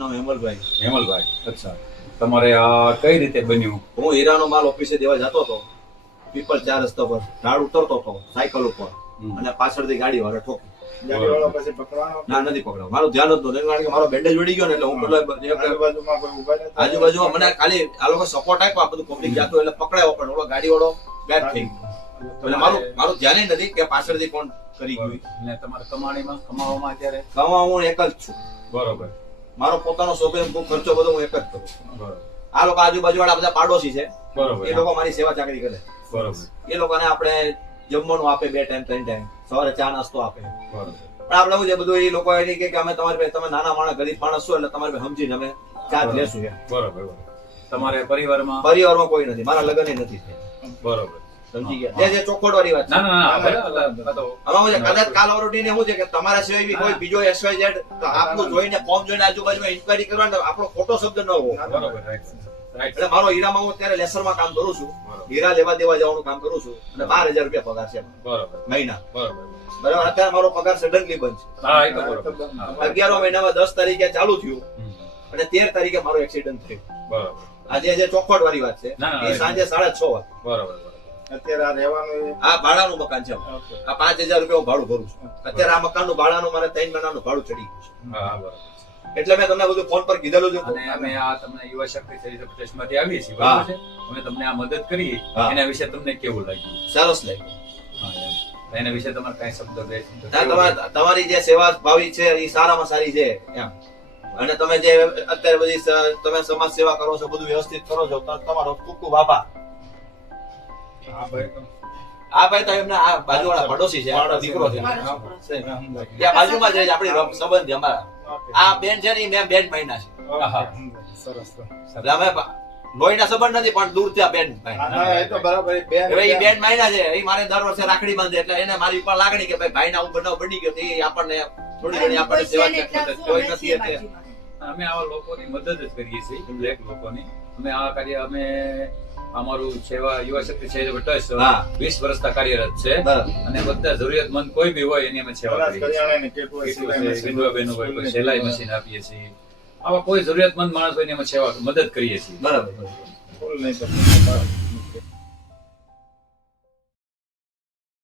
નામ હેમલભાઈ. હેમલભાઈ, અચ્છા. તમારે આ કઈ રીતે બન્યું? હું હીરાનો માલ ઓફિસે દેવા જતો હતો, પીપલ 4 રસ્તા પર ઢાળ ઉતરતો હતો સાયકલ ઉપર, અને પાછળથી ગાડી વાળા ઠોકી. ગાડીવાળો પછી પકડવાનો? ના, નથી પકડ્યો. મારું ધ્યાન જ નહોતું, કારણ કે મારો બેન્ડેજ વળી ગયો ને, એટલે હું પેલો આજુબાજુમાં કોઈ ઊભા નતા? આજુબાજુમાં મને ખાલી આ લોકો સપોર્ટ આપ્યો, આ બધું પબ્લિક જાતું એટલે પકડાયો, પણ ઓલો ગાડી વાળો ગાયબ થઈ ગયો. એટલે મારું ધ્યાન જ નથી કે પાછળથી કોણ કરી ગયું. ને તમારે કમાવામાં અત્યારે? કમાવા હું એક જ છું. બરોબર. મારો પોતાનો શોખીન ખર્ચો બધો હું એક જ કરું. બરોબર. આ લોકો આજુબાજુ વાળા બધા પાડોશી છે, બરોબર. એ લોકો મારી સેવા ચાકરી કરે. બરોબર. એ લોકોને આપણે જમવાનું આપે, 2 ટાઈમ 3 ટાઈમ, સવારે ચા નાસ્તો આપે. બરોબર. પણ આપણે શું છે બધું, એ લોકો એની કે અમે તમારી પાસે, તમે નાના માણસ ગરીબ માણસ છો એટલે તમારી પાસે સમજીને અમે ચાર્જ લેશું એમ. બરોબર. તમારે પરિવારમાં? પરિવારમાં કોઈ નથી, મારા લગ્ન નથી થયા. બરોબર. સમજી ગયા? જે ચોખવટ વાળી વાત છે. ના ના ના, આમાં શું છે, કદાચ કાલ ઓવરટીને શું છે કે તમારા સિવાય બી કોઈ બીજો XYZ તો આપનું જોઈને ફોર્મ જોઈને આજુબાજુમાં ઇન્ક્વાયરી કરવાનો આપણો ખોટો શબ્દ ન હોવો. બરોબર. રાઈટ. એટલે મારો હીરામાં હું અત્યારે લેસરમાં કામ કરું છું, હીરા લેવા દેવા જવાનું કામ કરું છું, અને 12000 રૂપિયા પગાર છે બરોબર. મહિના. બરોબર. બરાબર. અત્યારે મારો પગાર સડનલી બંધ છે. હા, એ તો બરોબર. 11મા મહિનામાં 10 તારીખે ચાલુ થયું, અને 13 તારીખે મારો એક્સિડન્ટ થયો. બરોબર. આજે જે ચોખવટ વાળી વાત છે, એ સાંજે 6:30 વાગે. બરોબર. અત્યારે આ રહેવાનું? આ ભાડાનું મકાન છે. આ 5000 રૂપિયા હું ભાડું ભરું છું. અત્યારે આ મકાનનું ભાડાનું મારે 3 મહિનાનું ભાડું ચડી ગયું છે. હા, બરોબર. એટલે મેં તમને બધું ફોન પર કીધેલું છે. અને અમે આ તમને યુવા શક્તિ ચેરિટેબલ ટ્રસ્ટમાંથી આવીએ છીએ, બરાબર છે? અમે તમને આ મદદ કરી, એના વિશે તમને કેવું લાગ્યું? સરસ લાગ્યું. હા, એમ. એના વિશે તમારે કઈ શબ્દ બે શબ્દ? ના, તમારી જે સેવા ભાવી છે એ સારામાં સારી છે એમ. અને તમે જે અત્યારે બધી તમે સમાજ સેવા કરો છો, બધું વ્યવસ્થિત કરો છો, તો તમારો ખૂબ ખૂબ આભાર. આ ભાઈ તો એમના આ બાજુવાળા પડોશી છે, આપણો દીકરો છે. ત્યાં બાજુમાં જ રહે છે, આપણી સંબંધી અમારા. આ બેન છે ને, મેં 2 મહિના છે. સરસ. એટલે અમે લોહીના સંબંધ નથી, પણ દૂર ત્યાં બેન ભાઈ. હા, એ તો બરાબર. હવે એ 2 મહિના છે, એ મારે દર વર્ષે રાખડી બાંધે, એટલે એને મારી ઉપર લાગણી કે ભાઈ ભાઈના હું બનાવ બની ગયો, એ આપણને થોડી ઘણી આપણને સેવા કોઈ નથી. એટલે અમે આવા લોકોની મદદ જ કરીએ છીએ, બ્લેક લોકોની. અમે આ કાર્ય અમે અમારું સેવા યુવા શક્તિ ચેરિટેબલ ટ્રસ્ટ 20 વર્ષથી કાર્યરત છે, અને બધા જરૂરિયાતમંદ કોઈ બી હોય એની અમે સેવા કરીએ છીએ. વિધવા બહેનો હોય, કોઈ સિલાઈ મશીન આપીએ છીએ, આવા કોઈ જરૂરિયાતમંદ માણસ હોય એની અમે સેવા મદદ કરીએ છીએ. બરાબર. નહીં.